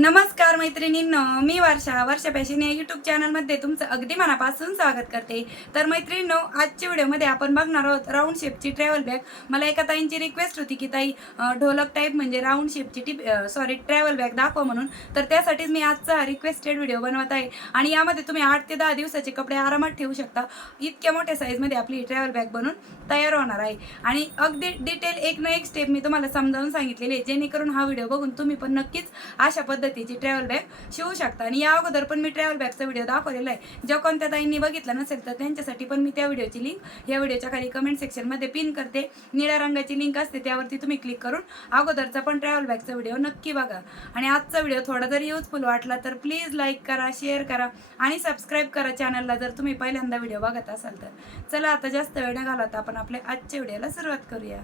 नमस्कार मैत्रिणींनो मी वर्षा वर्षा पॅशन या यूट्यूब चॅनलमध्ये तुमचं अगदी मनापासून स्वागत करते. तर मैत्रिणींनो आजच्या व्हिडिओमध्ये आपण बघणार आहोत राऊंड शेपची ट्रॅव्हल बॅग मला एका ताईंची रिक्वेस्ट होती की ताई ढोलक टाईप म्हणजे राऊंड शेपची टिप सॉरी ट्रॅव्हल बॅग दाखवा म्हणून. तर त्यासाठीच मी आजचा रिक्वेस्टेड व्हिडिओ बनवत आहे. आणि यामध्ये तुम्ही आठ ते दहा दिवसाचे कपडे आरामात ठेवू शकता. इतक्या मोठ्या साईजमध्ये आपली ट्रॅव्हल बॅग बनून तयार होणार आहे. आणि अगदी डिटेल एक ना एक स्टेप मी तुम्हाला समजावून सांगितलेले आहे. जेणेकरून हा व्हिडिओ बघून तुम्ही पण नक्कीच अशा पद्धतीची ट्रॅव्हल बॅग शिवू शकता. आणि या अगोदर पण मी ट्रॅव्हल बॅगचा व्हिडिओ दाखवलेला आहे. ज्या कोणत्या ताईंनी बघितला नसेल तर त्यांच्यासाठी पण मी त्या व्हिडिओची लिंक या व्हिडिओच्या खाली कमेंट सेक्शनमध्ये पिन करते. निळ्या रंगाची लिंक असते त्यावरती तुम्ही क्लिक करून अगोदरचा पण ट्रॅव्हल बॅगचा व्हिडिओ नक्की बघा. आणि आजचा व्हिडिओ थोडा जरी युजफुल वाटला तर प्लीज लाईक करा शेअर करा आणि सबस्क्राईब करा चॅनलला जर तुम्ही पहिल्यांदा व्हिडिओ बघत असाल तर. चला आता जास्त वेळ न घालवता आपण आपल्या आजच्या व्हिडिओला सुरुवात करूया.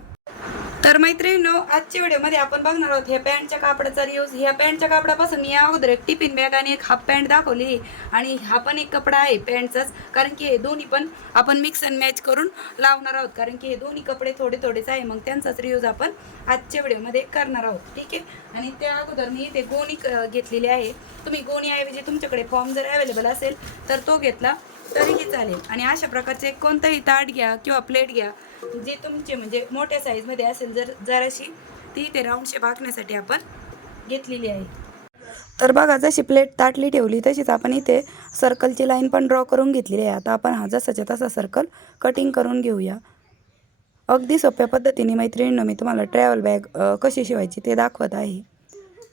तर मैत्रिणींनो आजच्या व्हिडिओमध्ये आपण बघणार आहोत ह्या पॅन्टच्या कापडाचा रियूज ह्या पॅन्टच्या कापडापासून मी या अगोदर एक टिफिन बॅग आणि एक हाफ पॅन्ट दाखवली. आणि हा पण एक कपडा आहे पॅन्टचाच कारण की हे दोन्ही पण आपण मिक्स अँड मॅच करून लावणार आहोत. कारण की हे दोन्ही कपडे थोडे थोडेच आहे मग त्यांचाच रियूज आपण आजच्या व्हिडिओमध्ये करणार आहोत. ठीक आहे? आणि त्या अगोदर मी इथे गोणी क- घेतलेली आहे. तुम्ही गोणीऐवजी तुमच्याकडे फॉर्म जर अवेलेबल असेल तर तो घेतला. तरीही चालेल. आणि अशा प्रकारचे कोणताही ताट घ्या किंवा प्लेट घ्या जे तुमचे म्हणजे मोठ्या साईजमध्ये असेल जर जराशी ती ते राऊंड शेप आखण्यासाठी आपण घेतलेली आहे. तर बघा जशी प्लेट ताटली ठेवली तशीच आपण इथे सर्कलची लाईन पण ड्रॉ करून घेतलेली आहे. आता आपण हा जसाच्या तसा सर्कल कटिंग करून घेऊया. अगदी सोप्या पद्धतीने मैत्रिणीनं मी तुम्हाला ट्रॅव्हल बॅग कशी शिवायची ते दाखवत आहे.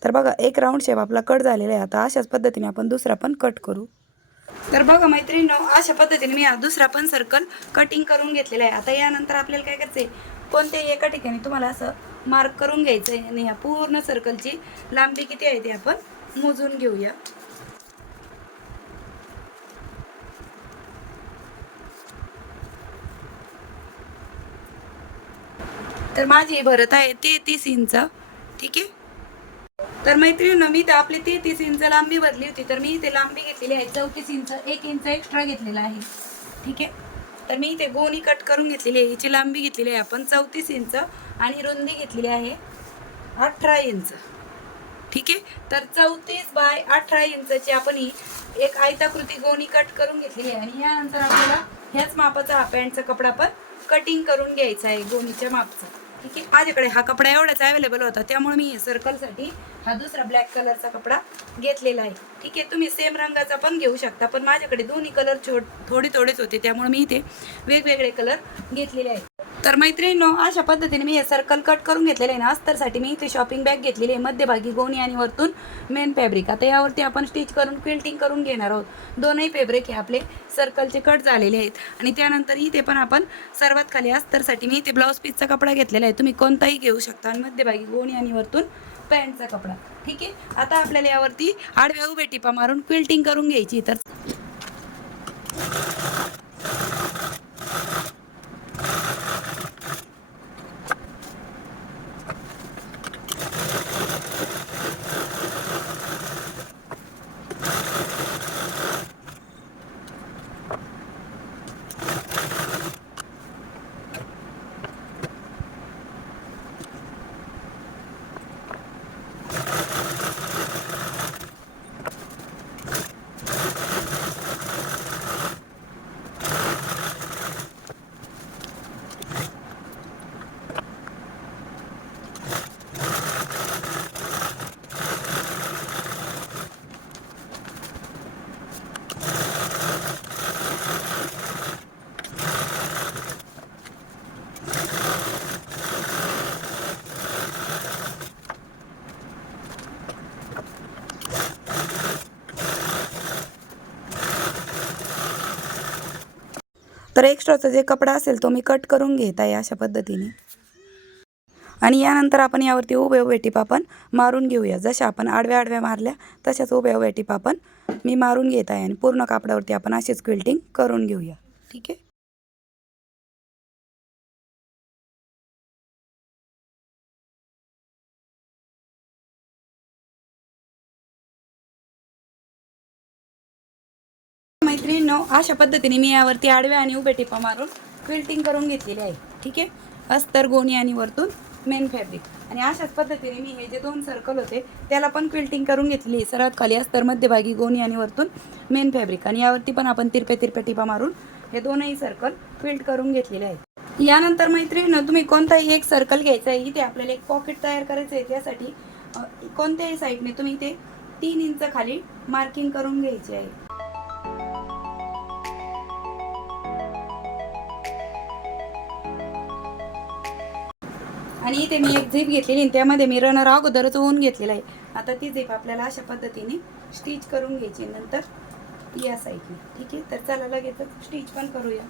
तर बघा एक राऊंड शेप आपला कट झालेला आहे. आता अशाच पद्धतीने आपण दुसरा पण कट करू. तर बघा मैत्रिणींनो अशा पद्धतीने मी हा दुसरा पण सर्कल कटिंग करून घेतलेला आहे. आता यानंतर आपल्याला काय करायचं आहे कोणत्याही एका ठिकाणी तुम्हाला असं मार्क करून घ्यायचं आहे आणि या पूर्ण सर्कलची लांबी किती आहे ती आपण मोजून घेऊया. तर माझी भरत आहे तेहतीस इंच ठीक आहे? तर मैत्रिणीनं मी तर आपली तेहतीस इंच लांबी भरली होती तर मी इथे लांबी घेतलेली आहे चौतीस इंच एक इंच एक्स्ट्रा घेतलेला आहे. ठीक आहे? तर मी इथे गोणी कट करून घेतलेली आहे हिची लांबी घेतलेली आहे आपण चौतीस इंच आणि रुंदी घेतलेली आहे अठरा इंच. ठीक आहे? तर चौतीस बाय अठरा इंचची आपण ही एक आयताकृती गोणी कट करून घेतलेली आहे आणि यानंतर आपल्याला ह्याच मापाचा हा पॅन्टचा कपडा पण कटिंग करून घ्यायचा आहे गोणीच्या मापचा. ठीक आहे? माझ्याकडे हा कपडा एवढाच अवेलेबल होता. त्यामुळे मी सर्कलसाठी हा दुसरा ब्लॅक कलरचा कपडा घेतलेला आहे. ठीक आहे तुम्ही सेम रंगाचा पण घेऊ शकता पण माझ्याकडे दोन्ही कलर छो थोडे थोडेच होते त्यामुळे मी इथे वेगवेगळे कलर घेतलेले आहेत. तर मैत्रिणींनो अशा पद्धतीने मी हे सर्कल कट करून घेतलेले आहे ना अस्तरसाठी मी इथे शॉपिंग बॅग घेतलेली आहे मध्यभागी गोणी आणि वरतून मेन फॅब्रिक आता यावरती आपण स्टिच करून क्विल्टिंग करून घेणार आहोत. दोनही फॅब्रिक हे आपले सर्कलचे कट झालेले आहेत. आणि त्यानंतर इथे पण आपण सर्वात खाली अस्तरसाठी मी इथे ब्लाऊज पीसचा कपडा घेतलेला आहे. तुम्ही कोणताही घेऊ शकता आणि मध्यभागी गोणी आणि वरतून पॅन्टचा कपडा. ठीक आहे? आता आपल्याला यावरती आडव्या उभे टिपा मारून क्विल्टिंग करून घ्यायची. तर तर एक्स्ट्राचा जे कपडा असेल तो मी कट करून घेत आहे अशा पद्धतीने. आणि यानंतर आपण यावरती उभे उभे टिप आपण मारून घेऊया. जशा आपण आडव्या आडव्या मारल्या तशाच उभ्या उभ्या टिप आपण मी मारून घेत आहे. आणि पूर्ण कापडावरती आपण अशीच क्विल्टिंग करून घेऊया. ठीक आहे? मैत्रिणींनो अशा पद्धतीने मी यावरती आडव्या आणि उभ्या टिपा मारून क्विल्टिंग करून घेतलेली आहे. ठीक आहे? अस्तर गोणी आणि वरतून मेन फॅब्रिक आणि अशाच पद्धतीने मी हे जे दोन सर्कल होते त्याला पण क्विल्टिंग करून घेतली सर्वात खाली अस्तर मध्यभागी गोणी आणि वरतून मेन फॅब्रिक आणि यावरती पण आपण तिरप्या तिरप्या टिपा मारून हे दोनही सर्कल क्विल्ट करून घेतलेले आहेत. यानंतर मैत्रिणीनं तुम्ही कोणताही एक सर्कल घ्यायचा आहे इथे आपल्याला एक पॉकेट तयार करायचं आहे त्यासाठी कोणत्याही साईडने तुम्ही ते तीन इंच खाली मार्किंग करून घ्यायची आहे. आणि इथे मी एक झीप घेतलेली आणि त्यामध्ये मी रनर अगोदरच ओवून घेतलेला आहे. आता ती झीप आपल्याला अशा पद्धतीने स्टिच करून घ्यायची नंतर या साईडने ठीक आहे? तर चला लगेच स्टिच पण करूया.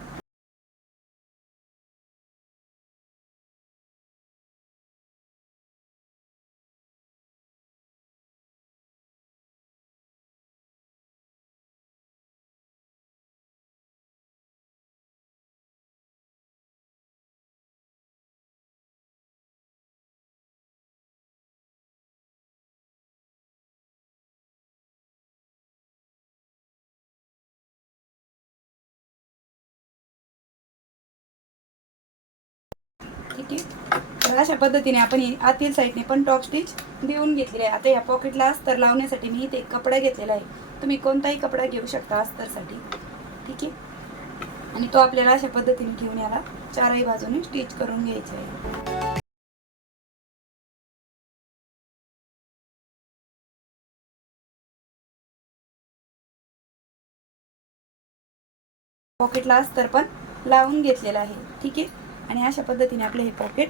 ठीक आहे? तर अशा पद्धतीने आपण आतील साईडने पण टॉप स्टिच देऊन घेतलेली आहे. आता या पॉकेटला अस्तर लावण्यासाठी मी इथे एक कपडा घेतलेला आहे. तुम्ही कोणताही कपडा घेऊ शकता अस्तरसाठी. ठीक आहे? आणि तो आपल्याला अशा पद्धतीने ठेवून याला चारही बाजूने स्टिच करून घ्यायचा आहे. पॉकेटला अस्तर पण लावून घेतलेला आहे. ठीक आहे? आणि अशा पद्धतीने आपलं हे पॉकेट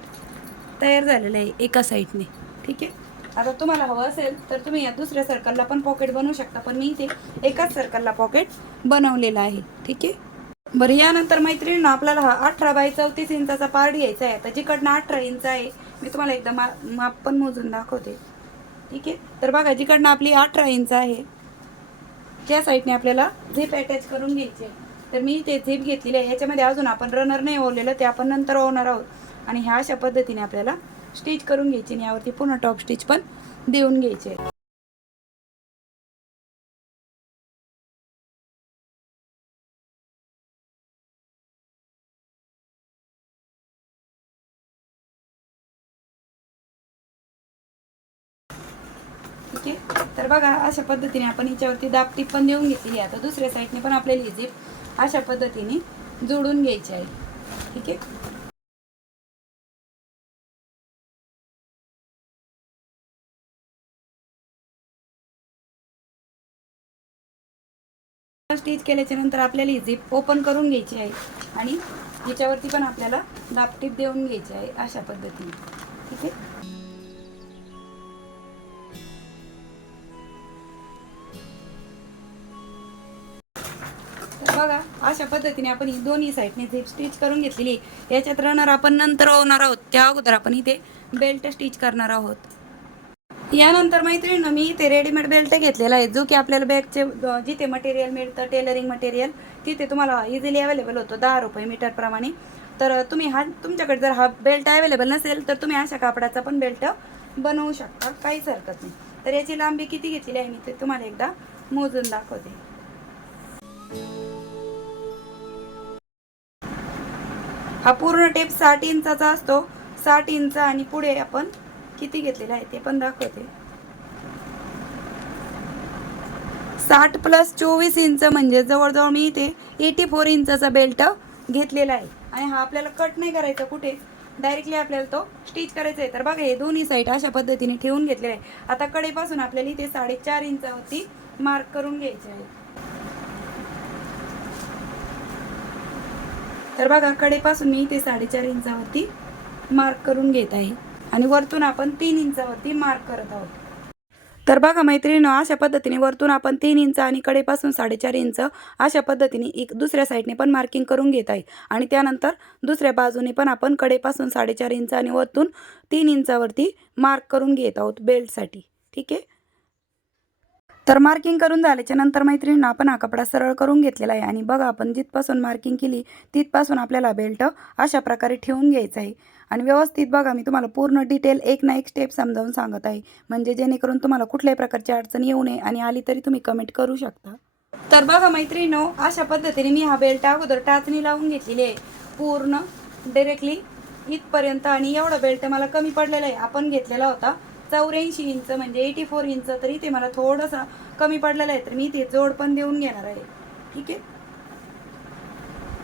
तयार झालेलं आहे एका साईडने ठीक आहे? आता तुम्हाला हवं असेल तर तुम्ही या दुसऱ्या सर्कलला पण पॉकेट बनवू शकता पण मी इथे एकाच सर्कलला पॉकेट बनवलेलं आहे. ठीक आहे? बरं यानंतर मैत्रिणीनं आपल्याला हा अठरा बाय चौतीस इंचाचा पार्ट घ्यायचा आहे. तर जिकडनं अठरा इंच आहे मी तुम्हाला एकदा मा माप पण मोजून दाखवते. ठीक आहे? तर बघा जिकडनं आपली अठरा इंच आहे त्या साईडने आपल्याला झेप अटॅच करून घ्यायची आहे. तर मी ते झिप घेतलेली आहे. याच्यामध्ये अजून आपण रनर नाही ओवलेलं ते आपण नंतर ओवणार आहोत. आणि ह्या अशा पद्धतीने आपल्याला स्टिच करून घ्यायची आणि यावरती पुन्हा टॉप स्टिच पण देऊन घ्यायचे आहे ठीक आहे? तर बघा अशा पद्धतीने आपण हिच्यावरती दाबटीप पण देऊन घेतलेली आता दुसऱ्या साईडने पण आपल्याला ही अशा पद्धतीने जोडून घ्यायची आहे. ठीक आहे? स्टिच केल्याच्यानंतर आपल्याला ही ओपन करून घ्यायची आहे आणि याच्यावरती पण आपल्याला दापटीप देऊन घ्यायची आहे अशा पद्धतीने. ठीक आहे? पद्धतीने आपण ही दोन्ही साईडने झेप स्टिच करून घेतलेली याच्यात रनर आपण नंतर ओवणार आहोत. त्या अगोदर आपण इथे बेल्ट स्टिच करणार आहोत. यानंतर मैत्रिणीनं मी इथे रेडीमेड बेल्ट घेतलेला आहे जो की आपल्याला बॅगचे जिथे मटेरियल मिळतं टेलरिंग मटेरियल तिथे तुम्हाला इझिली अवेलेबल होतो दहा रुपये मीटरप्रमाणे तर तुम्ही हा तुमच्याकडे जर हा बेल्ट अवेलेबल नसेल तर तुम्ही अशा कापडाचा पण बेल्ट बनवू शकता. काहीच हरकत नाही. तर याची लांबी किती घेतलेली आहे मी ते तुम्हाला एकदा मोजून दाखवते. हा पूर्ण टेप साठ इंचाचा असतो. साठ इंच आणि पुढे आपण किती घेतलेला आहे ते पण दाखवते. साठ प्लस चोवीस इंच म्हणजे जवळजवळ मी इथे एटी फोर इंचाचा बेल्ट घेतलेला आहे. आणि हा आपल्याला कट नाही करायचा कुठे. डायरेक्टली आपल्याला तो स्टिच करायचा आहे. तर बघा हे दोन्ही साईड अशा पद्धतीने ठेवून घेतलेलं आहे. आता कडेपासून आपल्याला इथे साडेचार इंचावरती मार्क करून घ्यायचे आहे. तर बघा कडेपासून मी ते साडेचार इंचावरती मार्क करून घेत आहे. आणि वरतून आपण तीन इंचावरती मार्क करत आहोत. तर बघा मैत्रिणीनं अशा पद्धतीने वरतून आपण तीन इंच आणि कडेपासून साडेचार इंच अशा पद्धतीने एक दुसऱ्या साईडने पण मार्किंग करून घेत आहे. आणि त्यानंतर दुसऱ्या बाजूने पण आपण कडेपासून साडेचार इंच आणि वरतून तीन इंचावरती मार्क करून घेत आहोत बेल्टसाठी ठीक आहे? तर मार्किंग करून झाल्याच्यानंतर मैत्रिणीनं आपण हा कपडा सरळ करून घेतलेला आहे. आणि बघा आपण जिथपासून मार्किंग केली तिथपासून आपल्याला बेल्ट अशा प्रकारे ठेवून घ्यायचा आहे. आणि व्यवस्थित बघा मी तुम्हाला पूर्ण डिटेल एक ना एक स्टेप समजावून सांगत आहे. म्हणजे जेणेकरून तुम्हाला कुठल्याही प्रकारची अडचण येऊ नये आणि आली तरी तुम्ही कमेंट करू शकता. तर बघा मैत्रिणीनो अशा पद्धतीने मी हा बेल्ट अगोदर टाचणी लावून घेतलेली आहे. पूर्ण डिरेक्टली इथपर्यंत आणि एवढा बेल्ट मला कमी पडलेला आहे. आपण घेतलेला होता चौऱ्याऐंशी इंच म्हणजे एटी फोर इंच तरी ते मला थोडंसं कमी पडलेलं आहे तर मी इथे जोड पण देऊन घेणार आहे. ठीक आहे?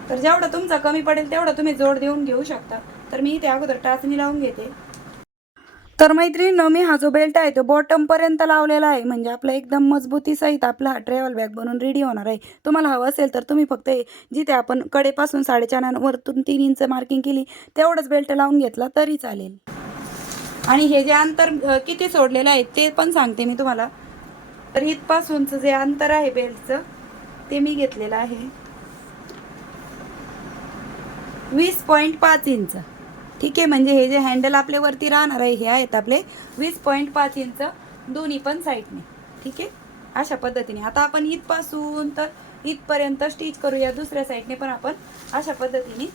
तर जेवढा तुमचा कमी पडेल तेवढा तुम्ही जोड देऊन घेऊ शकता. तर मी त्या अगोदर टाचणी लावून घेते. तर मैत्रिणीनं मी हा जो बेल्ट आहे तो बॉटमपर्यंत लावलेला आहे. म्हणजे आपला एकदम मजबूती सहित आपला हा ट्रॅव्हल बॅग बनून रेडी होणार आहे. तुम्हाला हवं असेल तर तुम्ही फक्त जिथे आपण कडेपासून साडेचार वरतून तीन इंच मार्किंग केली तेवढंच बेल्ट लावून घेतला तरी चालेल. आणि हे जे अंतर किती सोडलेलं आहे ते पण सांगते मी तुम्हाला. तर इथपासूनचं जे अंतर आहे बेल्टचं ते मी घेतलेलं आहे. वीस पॉईंट पाच इंच. ठीक आहे म्हणजे हे जे हँडल आपले वरती राहणार आहे हे आहेत आपले वीस पॉईंट पाच इंच दोन्ही पण साईडने. ठीक आहे? अशा पद्धतीने. आता आपण इथपासून तर इथपर्यंत स्टिच करूया दुसऱ्या साईडने पण आपण अशा पद्धतीने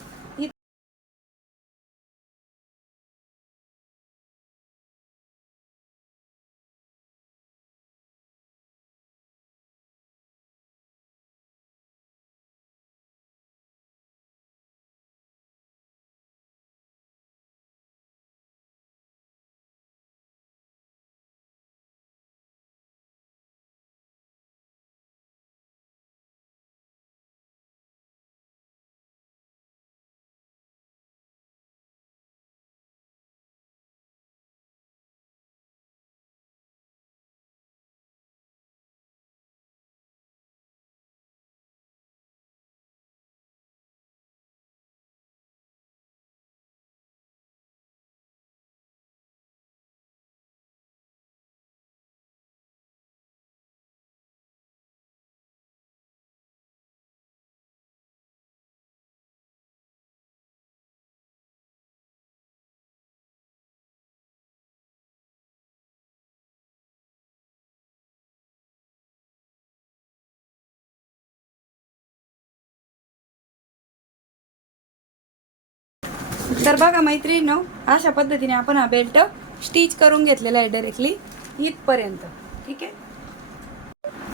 तर बघा मैत्रिणीनो अशा पद्धतीने आपण हा बेल्ट स्टिच करून घेतलेला आहे डायरेक्टली इथपर्यंत. ठीक आहे?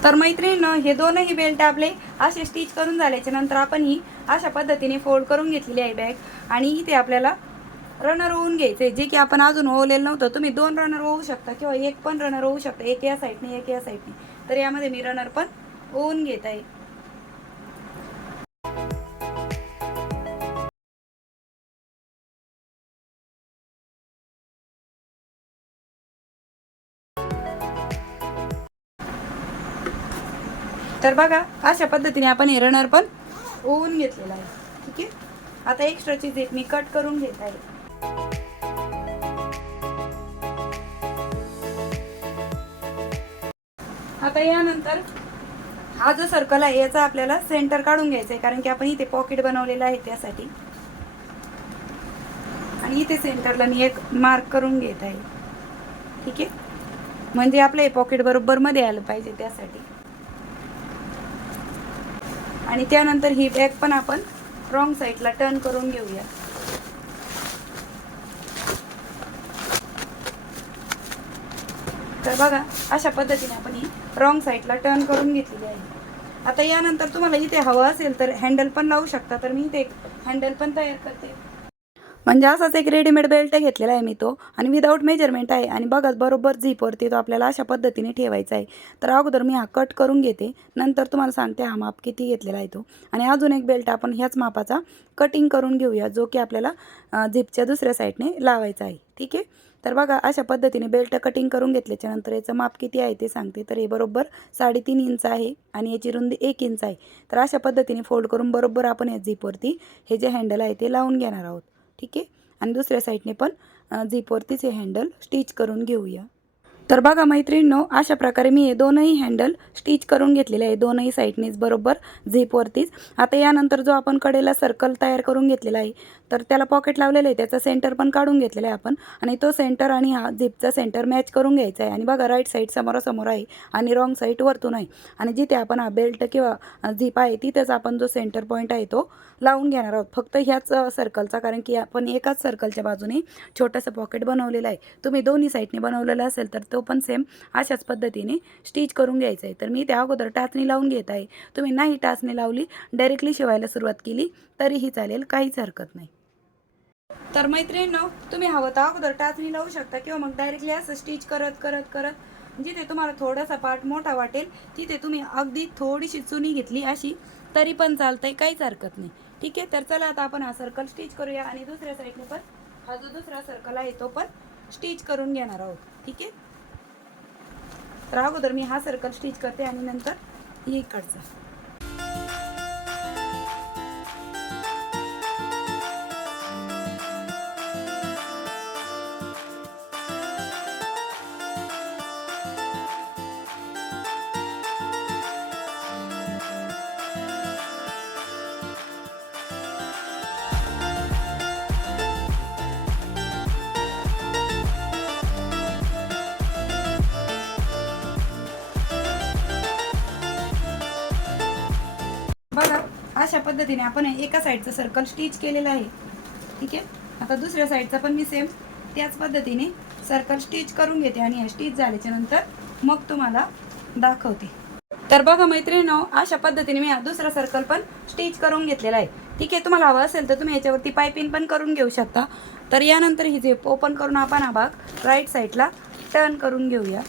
तर मैत्रिणीनं हे दोनही बेल्ट आपले असे स्टिच करून झाल्याच्यानंतर आपण ही अशा पद्धतीने फोल्ड करून घेतलेली आहे बॅग. आणि इथे आपल्याला रनर होऊन घ्यायचे जे की आपण अजून ओवलेलं नव्हतं. तुम्ही दोन रनर होऊ शकता किंवा एक पण रनर होऊ शकता. एक या साईडने एक या साईडने तर यामध्ये मी रनर पण होऊन घेत आहे. तर बघा अशा पद्धतीने आपण हे रनर पण ओवून घेतलेला आहे. ठीक आहे? आता एक्स्ट्राची झेप मी कट करून घेत आहे. आता यानंतर हा जो सर्कल आहे याचा आपल्याला सेंटर काढून घ्यायचा आहे कारण की आपण इथे पॉकेट बनवलेलं आहे त्यासाठी. आणि इथे सेंटरला मी एक मार्क करून घेत आहे. ठीक आहे? म्हणजे आपलं हे पॉकेट बरोबर मध्ये आलं पाहिजे त्यासाठी. आणि त्यानंतर ही बॅग पण आपण रॉंग साईडला टर्न करून घेऊया. तर बघा अशा पद्धतीने आपण ही रॉंग साईडला टर्न करून घेतलेली आहे. आता यानंतर तुम्हाला इथे हवं असेल तर हँडल पण लावू शकता तर मी इथे हँडल पण तयार करते. म्हणजे असाच एक रेडीमेड बेल्ट घेतलेला आहे मी तो. आणि विदाऊट मेजरमेंट आहे. आणि बघाच बरोबर झीपवरती तो आपल्याला अशा पद्धतीने ठेवायचा आहे. तर अगोदर मी हा कट करून घेते. नंतर तुम्हाला सांगते हा माप किती घेतलेला आहे तो. आणि अजून एक बेल्ट आपण ह्याच मापाचा कटिंग करून घेऊया जो की आपल्याला झिपच्या दुसऱ्या साईडने लावायचा आहे. ठीक आहे? तर बघा अशा पद्धतीने बेल्ट कटिंग करून घेतल्याच्या नंतर याचं माप किती आहे ते सांगते. तर हे बरोबर साडेतीन इंच आहे आणि याची रुंदी एक इंच आहे. तर अशा पद्धतीने फोल्ड करून बरोबर आपण या झीपवरती हे जे हँडल आहे ते लावून घेणार आहोत. ठीक आहे? आणि दुसऱ्या साईडने पण झीपवरतीच हे हँडल स्टिच करून घेऊया. तर बघा मैत्रिणींनो अशा प्रकारे मी हे दोनही हँडल स्टिच करून घेतलेले आहे. दोनही साईडनीच बरोबर झीपवरतीच आता यानंतर जो आपण कडेला सर्कल तयार करून घेतलेला आहे तर त्याला पॉकेट लावलेलं आहे. त्याचा सेंटर पण काढून घेतलेला आहे आपण. आणि तो सेंटर आणि हा झिपचा सेंटर मॅच करून घ्यायचा आहे. आणि बघा राईट साईड समोरासमोर आहे आणि रॉंग साईड वरतून आहे. आणि जिथे आपण हा बेल्ट किंवा झिप आहे तिथेच आपण जो सेंटर पॉईंट आहे तो लावून घेणार आहोत. फक्त ह्याच सर्कलचा कारण की आपण एकाच सर्कलच्या बाजूने छोटंसं पॉकेट बनवलेलं आहे. तुम्ही दोन्ही साईडने बनवलेलं असेल तर तो पण सेम अशाच पद्धतीने स्टिच करून घ्यायचं आहे तर मी त्या अगोदर टाचणी लावून घेत आहे. तुम्ही नाही टाचणी लावली डायरेक्टली शिवायला सुरुवात केली तरीही चालेल काहीच हरकत नाही. तर मैत्रिणींनो तुम्ही हवं तर अगोदर टाचणी लावू शकता किंवा मग डायरेक्टली असं स्टिच करत करत करत जिथे तुम्हाला थोडासा पार्ट मोठा वाटेल तिथे तुम्ही अगदी थोडीशी चुनी घेतली अशी तरी पण चालतंय काहीच हरकत नाही. ठीक आहे? तर चला आता आपण हा सर्कल स्टिच करूया आणि दुसऱ्या साईडने पण हा जो दुसरा सर्कल आहे तो पण स्टिच करून घेणार आहोत. ठीक आहे? तर अगोदर मी हा सर्कल स्टिच करते आणि नंतर इकडचा. पद्धतीने आपण एका साईडचं सर्कल स्टिच केलेलं आहे. ठीक आहे? आता दुसऱ्या साईडचा पण मी सेम त्याच पद्धतीने सर्कल स्टिच करून घेते आणि स्टिच झाल्याच्यानंतर मग तुम्हाला दाखवते. तर बघा मैत्रिणीनो अशा पद्धतीने मी दुसरा सर्कल पण स्टिच करून घेतलेला आहे. ठीक आहे? तुम्हाला हवं असेल तर तुम्ही याच्यावरती पायपिंग पण करून घेऊ शकता. तर यानंतर ही झेप ओपन करून आपण हा भाग राईट साईडला टर्न करून घेऊया.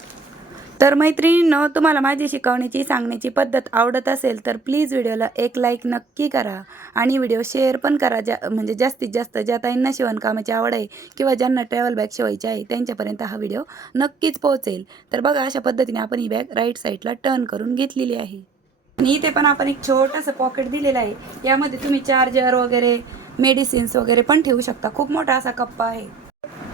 तर मैत्रिणींनो तुम्हाला माझी शिकवण्याची सांगण्याची पद्धत आवडत असेल तर प्लीज व्हिडिओला एक लाईक नक्की करा आणि व्हिडिओ शेअर पण करा. ज्या म्हणजे जास्तीत जास्त ज्या ताईंना शिवणकामाची आवड आहे किंवा ज्यांना ट्रॅव्हल बॅग शिवायची आहे त्यांच्यापर्यंत हा व्हिडिओ नक्कीच पोहोचेल. तर बघा अशा पद्धतीने आपण ही बॅग राईट साईडला टर्न करून घेतलेली आहे. आणि इथे पण आपण एक छोटंसं पॉकेट दिलेलं आहे. यामध्ये तुम्ही चार्जर वगैरे मेडिसिन्स वगैरे पण ठेवू शकता. खूप मोठा असा कप्पा आहे.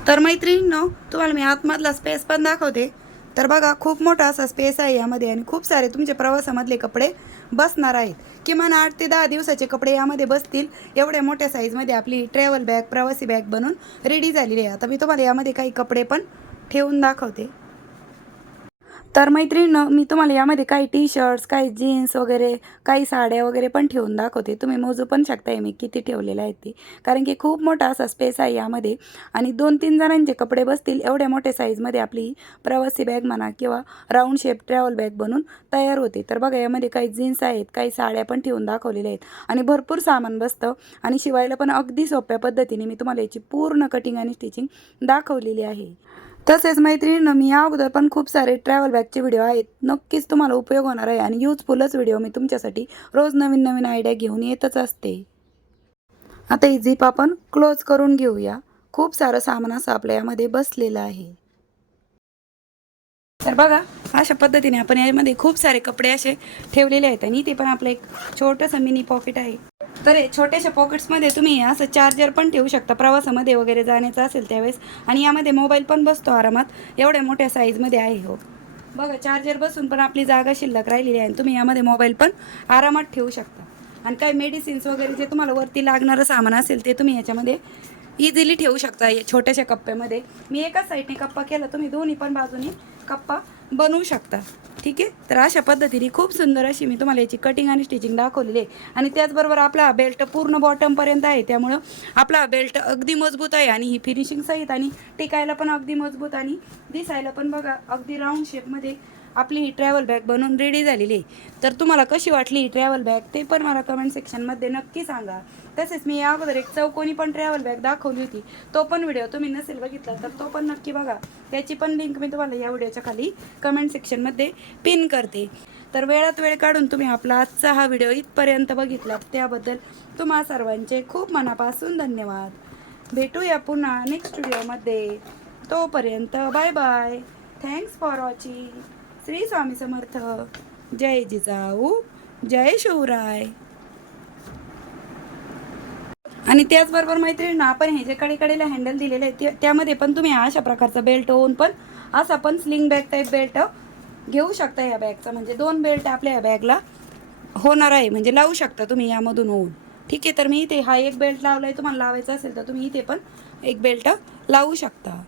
तर मैत्रिणींनो तुम्हाला मी आतमधला स्पेस पण दाखवते. तर बघा खूप मोठा असा स्पेस आहे यामध्ये आणि खूप सारे तुमचे प्रवासामधले कपडे बसणार आहेत. किमान आठ ते दहा दिवसाचे कपडे यामध्ये बसतील. एवढ्या मोठ्या साईजमध्ये आपली ट्रॅव्हल बॅग प्रवासी बॅग बनून रेडी झालेली आहे. आता मी तुम्हाला यामध्ये काही कपडे पण ठेवून दाखवते. तर मैत्रिणीनं मी तुम्हाला यामध्ये काही टी शर्ट्स काही जीन्स वगैरे काही साड्या वगैरे पण ठेवून दाखवते. तुम्ही मोजू पण शकताय मी किती ठेवलेलं आहेत ते. कारण की खूप मोठा असा स्पेस आहे यामध्ये. आणि दोन तीन जणांचे कपडे बसतील एवढ्या मोठ्या साईजमध्ये आपली प्रवासी बॅग म्हणा किंवा राऊंड शेप ट्रॅव्हल बॅग बनून तयार होते. तर बघा यामध्ये काही जीन्स आहेत काही साड्या पण ठेवून दाखवलेल्या आहेत. आणि भरपूर सामान बसतं. आणि शिवायला पण अगदी सोप्या पद्धतीने मी तुम्हाला याची पूर्ण कटिंग आणि स्टिचिंग दाखवलेली आहे. तसेच मैत्रिणीनं मी या अगोदर पण खूप सारे ट्रॅव्हल बॅगचे व्हिडिओ आहेत. नक्कीच तुम्हाला उपयोग होणार आहे आणि यूजफुलच व्हिडिओ मी तुमच्यासाठी रोज नवीन नवीन आयडिया घेऊन येतच असते. आता ही झीप आपण क्लोज करून घेऊया. खूप सारं सामान असं आपल्या यामध्ये बसलेलं आहे. तर बघा अशा पद्धतीने आपण यामध्ये खूप सारे कपडे असे ठेवलेले आहेत आणि ते पण आपलं एक छोटंसं मिनी पॉकेट आहे. तर हे छोट्याशा पॉकेट्समध्ये तुम्ही असं चार्जर पण ठेवू शकता. प्रवासामध्ये वगैरे जाण्याचं असेल त्यावेळेस. आणि यामध्ये मोबाईल पण बसतो आरामात. एवढ्या मोठ्या साईजमध्ये आहे हो. बघा चार्जर बसून पण आपली जागा शिल्लक राहिलेली आहे. आणि तुम्ही यामध्ये मोबाईल पण आरामात ठेवू शकता. आणि काही मेडिसिन्स वगैरे जे तुम्हाला वरती लागणारं सामान असेल ते तुम्ही याच्यामध्ये इझिली ठेवू शकता या छोट्याशा कप्प्यामध्ये. मी एकाच साईडने कप्पा केला. तुम्ही दोन्ही पण बाजूनी कप्पा बनवू शकता. ठीक आहे? तर अशा पद्धतीने खूप सुंदर अशी मी तुम्हाला याची कटिंग आणि स्टिचिंग दाखवलेली आहे. आणि त्याचबरोबर आपला बेल्ट पूर्ण बॉटमपर्यंत आहे. त्यामुळं आपला बेल्ट अगदी मजबूत आहे आणि ही फिनिशिंग सहित आणि टिकायला पण अगदी मजबूत आणि दिसायला पण बघा अगदी राऊंड शेपमध्ये आपली ही ट्रॅव्हल बॅग बनवून रेडी झालेली आहे. तर तुम्हाला कशी वाटली ही ट्रॅव्हल बॅग ते पण मला कमेंट सेक्शनमध्ये नक्की सांगा. तसेच मी या अगोदर एक चौकोनी पण ट्रॅव्हल बॅग दाखवली होती. तो पण व्हिडिओ तुम्ही नसेल बघितला तर तो पण नक्की बघा. त्याची पण लिंक मी तुम्हाला या व्हिडिओच्या खाली कमेंट सेक्शनमध्ये पिन करते. तर वेळात वेळ काढून तुम्ही आपला आजचा हा व्हिडिओ इथपर्यंत बघितला त्याबद्दल तुम्हा सर्वांचे खूप मनापासून धन्यवाद. भेटूया पुन्हा नेक्स्ट व्हिडिओमध्ये तोपर्यंत bye bye thanks for watching Shri Swami Samarth. जय जिजाऊ. जय शिवराय. आणि त्याचबरोबर मैत्रिणींनो आपण हे जे कडेकडेला हँडल दिलेले आहे ते त्यामध्ये पण तुम्ही अशा प्रकारचा बेल्ट होऊन पण असा पण स्लिंग बॅग टाईप बेल्ट घेऊ शकता या बॅगचा म्हणजे दोन बेल्ट आपल्या या बॅगला होणार आहे. म्हणजे लावू शकता तुम्ही यामधून होऊन. ठीक आहे तर मी इथे हा एक बेल्ट लावला आहे तुम्हाला लावायचा असेल तर तुम्ही इथे पण एक बेल्ट लावू शकता.